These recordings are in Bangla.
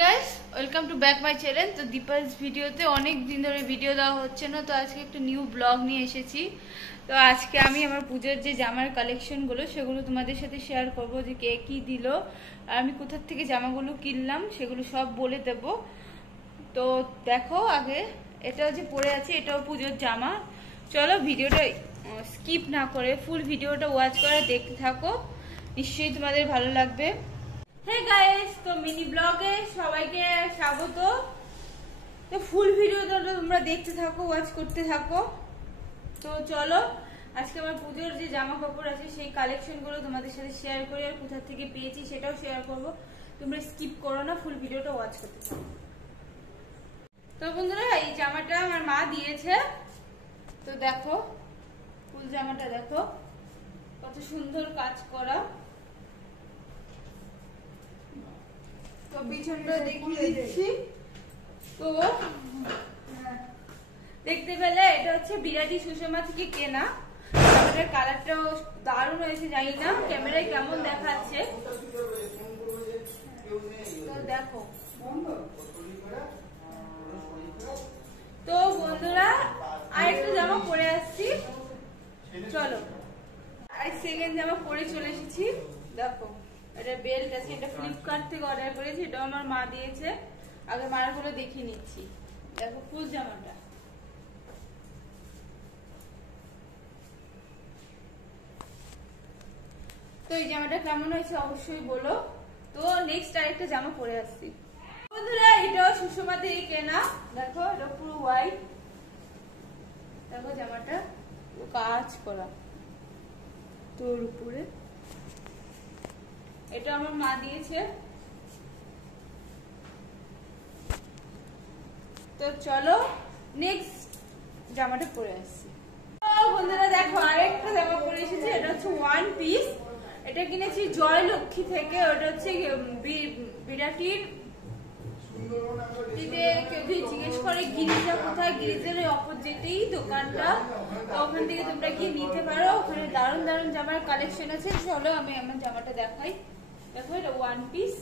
Guys welcome to back my channel. তো দীপাস ভিডিওতে অনেক দিন ধরে ভিডিও দেওয়া হচ্ছে না, তো আজকে একটা নিউ ব্লগ নিয়ে এসেছি। তো আজকে আমি আমার পুজোর যে জামার কালেকশনগুলো সেগুলো তোমাদের সাথে শেয়ার করব, যে কে কী দিল আর আমি কোথার থেকে জামাগুলো কিনলাম সেগুলো সব বলে দেব। তো দেখো, আগে এটা যে পরে আছে এটাও পুজোর জামা। চলো ভিডিওটা স্কিপ না করে ফুল ভিডিওটা ওয়াচ করে দেখতে থাকো, নিশ্চয়ই তোমাদের ভালো লাগবে। হে গাইস, তো মিনি ব্লগে সবাইকে স্বাগত। তো ফুল ভিডিওটা তোমরা দেখতে থাকো, ওয়াচ করতে থাকো। তো চলো আজকে আমার পুজোর যে জামা কাপড় আছে সেই কালেকশনগুলো তোমাদের সাথে শেয়ার করি, আর কোথা থেকে পেয়েছি সেটাও শেয়ার করব। তোমরা স্কিপ করো না, ফুল ভিডিওটা ওয়াচ করতে থাকো। তো বন্ধুরা, এই জামাটা আমার মা দিয়েছে। তো দেখো ফুল জামাটা দেখো কত সুন্দর কাজ করা। তো পিছনটা দেখিয়ে দিচ্ছি। তো দেখতে পেলে এটা হচ্ছে বিরাটি সুষমা থেকে কেনা। আমাদের কালারটাও দারুণ হয়েছে, জানি না ক্যামেরায় কেমন দেখাচ্ছে। তো দেখো, তো বন্ধুরা আরেকটা জামা পরে আসছি। চলো আরেক সেকেন্ড জামা পরে চলে এসেছি। দেখো এটা বেল্ট আছে, এটা ফ্লিপকার্ট থেকে অর্ডার করেছি, এটাও আমার মা দিয়েছে। আগে মারগুলো দেখিয়ে নিচ্ছি। দেখো ফুল জামাটা, তো এই জামাটা কেমন হয়েছে অবশ্যই বলো। তো নেক্সট আরেকটা জামা পরে আসছি বন্ধুরা, এটাও সুষমা থেকে কেনা। দেখো এটা পুরো হোয়াইট, দেখো জামাটা কাজ করা তোর উপরে, এটা আমার মা দিয়েছে। তো চলো নেক্সট জামাটা পরে আসছি। বন্ধুরা দেখো আরেকটা জামা পরে এসেছি, এটা হচ্ছে ওয়ান পিস। এটা কিনেছি জয়লক্ষ্মী থেকে। ওটা হচ্ছে বিরাটির কেউ যদি জিজ্ঞেস করে গিরিজা কোথায়, গিরিজার অপোজিটেই দোকানটা। তো ওখান থেকে তোমরা গিয়ে নিতে পারো, ওখানে দারুণ দারুণ জামার কালেকশন আছে। চলো আমি আমার জামাটা দেখাই। দেখো এটা ওয়ান পিস,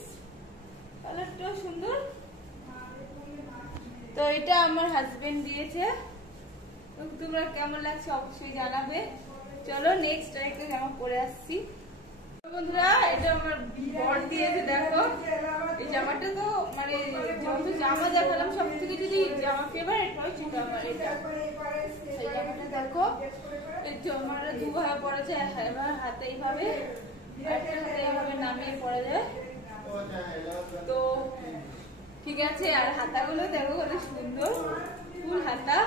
কালারটাও সুন্দর। তো এটা আমার হাজবেন্ড দিয়েছে, তোমরা কেমন লাগছে অবশ্যই জানাবে। চলো নেক্সট আরেকটা জামা পরে আসছি বন্ধুরা, এটা আমার বর দিয়েছে। দেখো এই জামাটা তো মানে যেহেতু জামা দেখালাম, সব থেকে যদি জামা ফেভারিট হয় সেটা আমার এটা। এই জামাটা দেখো আমার দুভাবে পরা যায়, এবার হাতে এইভাবে, একটা হাতে এইভাবে নামিয়ে পরা যায়। তো ঠিক আছে, আর হাতাগুলো দেখো কত সুন্দর, ফুল হাতা।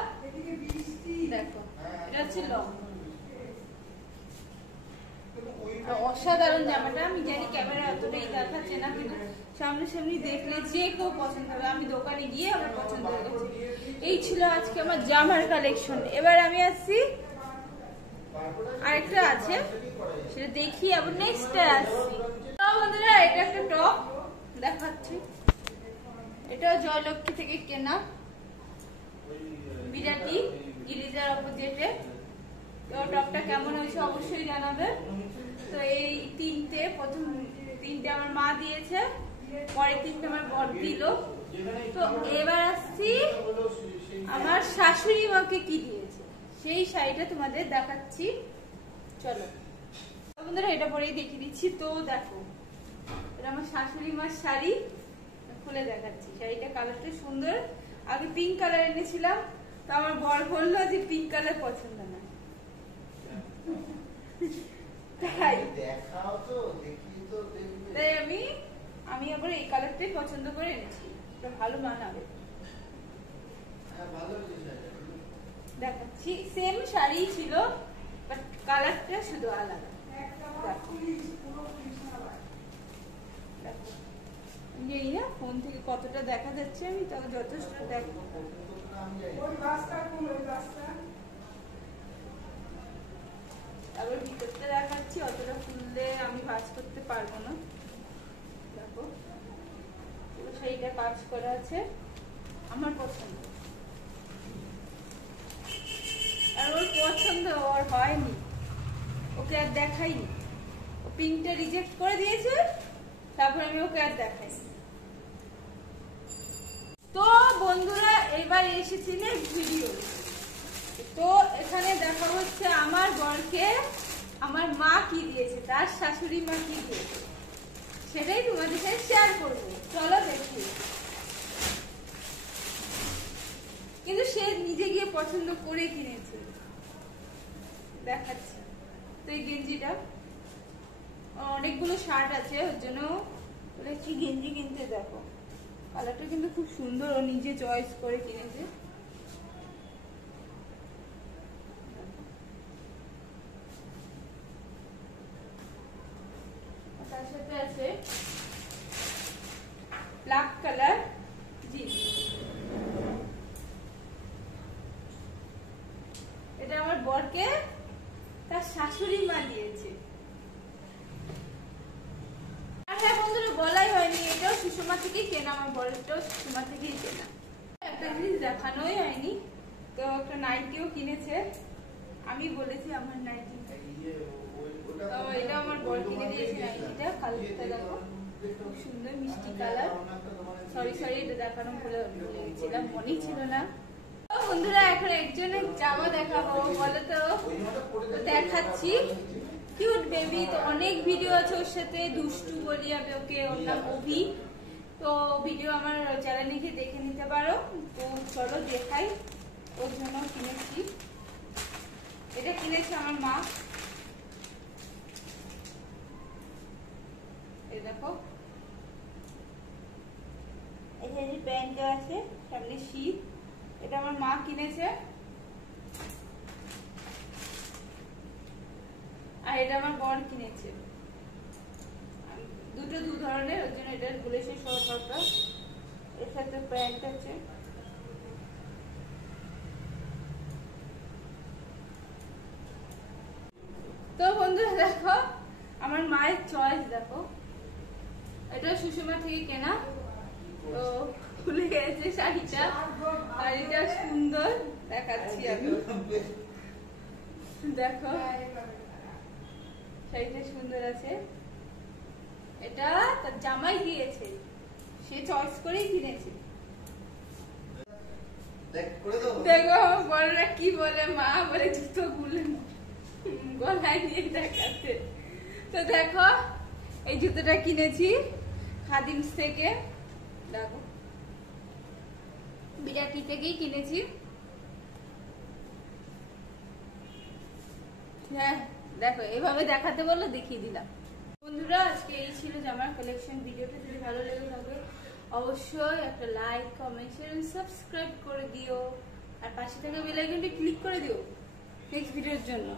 দেখো এটা হচ্ছে লং, অসাধারণ জামাটা। আমি জানি ক্যামেরা অতটাই দেখাচ্ছে না, কিন্তু সামনাসামনি দেখলে যে কেউ পছন্দ হবে। আমি দোকানে গিয়ে আমার পছন্দ হয়ে গেছে। এই ছিল আজকে আমার জামার কালেকশন। এবার আমি আসছি আরেকটা আছে, সেটা দেখি আবার নেক্সট আসছি। বন্ধুরা এটা একটা টপ দেখাচ্ছি, এটাও জয়লক্ষ্মী থেকে কেনা, বিরাটি গিরিজার অপোজিটে। তো টপটা কেমন হয়েছে অবশ্যই জানাবে। তো এই তিনটে, প্রথম তিনটে আমার মা দিয়েছে, পরে তিনটে আমার বর দিল। তো এবার আসছি আমার শাশুড়ি মাকে কি দিয়েছে সেই শাড়িটা তোমাদের দেখাচ্ছি। চলো বন্ধুরা এটা পরেই দেখিয়ে দিচ্ছি। তো দেখো এটা আমার শাশুড়ি মার শাড়ি, খুলে দেখাচ্ছি। শাড়িটা কালারটা সুন্দর। আগে পিঙ্ক কালার এনেছিলাম, তো আমার বর বললো যে পিঙ্ক কালার পছন্দ না, তাই আমি আবার এই কালারটাই পছন্দ করে এনেছি, এটা ভালো মানাবে। দেখাচ্ছি, সেম শাড়ি ছিল বাট কালারটা শুধু আলাদা। এই না ফোন থেকে কতটা দেখা যাচ্ছে, আমি তবে যথেষ্ট দেখবো। তারপর ভিতরটা দেখাচ্ছি, অতটা খুললে আমি ভাঁজ করতে পারবো না। দেখো সেইটা কাজ করা আছে, আমার পছন্দ। আর ওর পছন্দ ওর হয়নি, ওকে আর দেখাইনি। ও পিঙ্কটা রিজেক্ট করে দিয়েছে, তারপর আমি ওকে আর দেখাইনি। এবার এসেছি নেক্সট ভিডিও। তো এখানে দেখা হচ্ছে আমার বরকে আমার মা কি দিয়েছে, তার শাশুড়ি মা কি দিয়েছে, সেটাই তোমাদের সাথে শেয়ার করবো। চলো দেখি। কিন্তু সে নিজে গিয়ে পছন্দ করে কিনেছে, দেখাচ্ছি। তো এই গেঞ্জিটা, অনেকগুলো শার্ট আছে, ওর জন্য বলেছি গেঞ্জি কিনতে। দেখো কালারটা কিন্তু খুব সুন্দর, ও নিজে চয়েস করে কিনেছে। তার সাথে আছে ব্ল্যাক কালার জিন্স। এটা আমার বরকে তার শাশুড়ি মা দিয়েছে। হ্যাঁ বন্ধুরা, বলাই হয়নি, এটাও সুষমা থেকেই কেনা, আমার বরেরটাও সুষমা থেকেই কেনা। একটা জিনিস দেখানোই হয়নি, তো একটা নাইটিও কিনেছে। আমি বলেছি আমার নাইটি, তো এটা আমার বর কিনে দিয়েছে নাইটিটা। কালারটা দেখো খুব সুন্দর মিষ্টি কালার। সরি এটা দেখানো ভুলে গেছিলাম, মনেই ছিল না। বন্ধুরা এখন একজনের জামা দেখাবো, বলো তো দেখাচ্ছি। কিউট বেবি, তো অনেক ভিডিও আছে ওর সাথে, দুষ্টু বলি আমি ওকে, ওর নাম অভি। তো ভিডিও আমার চ্যানেলে গিয়ে দেখে নিতে পারো। তো চলো দেখাই, ওর জন্য কিনেছি। এটা কিনেছে আমার মা। এই দেখো, এখানে প্যান্ট আছে, সামনে শীত। এটা আমার মা কিনেছে। আর এটা আমার বর কিনেছে। দুটো দু ধরনের, ওর জন্য এটা বলেছে শর্টটা। এর সাথে প্যান্ট আছে। তো বন্ধুরা দেখো আমার মায়ের চয়েস দেখো, এটা সুষমা থেকে কেনা। তো খুলে গেছে শাড়িটা, শাড়িটা সুন্দর দেখাচ্ছি আমি। দেখো শাড়িটা সুন্দর আছে। এটা তার জামাই দিয়েছে, সে চয়েস করেই কিনেছে। দেখো বড়রা কি বলে, মা বলে জুতো গুলো গলায় নিয়ে দেখাচ্ছে। তো দেখো এই জুতোটা কিনেছি খাদিমস থেকে, দেখো বিরাটি থেকেই কিনেছি। হ্যাঁ দেখো এভাবে দেখাতে বললো, দেখিয়ে দিলাম। বন্ধুরা আজকে এই ছিল জামার কালেকশন। ভিডিওটা যদি ভালো লেগে থাকে অবশ্যই একটা লাইক, কমেন্ট, শেয়ার, সাবস্ক্রাইব করে দিও। আর পাশে থাকা বেল আইকনটি ক্লিক করে দিও নেক্সট ভিডিওর জন্য।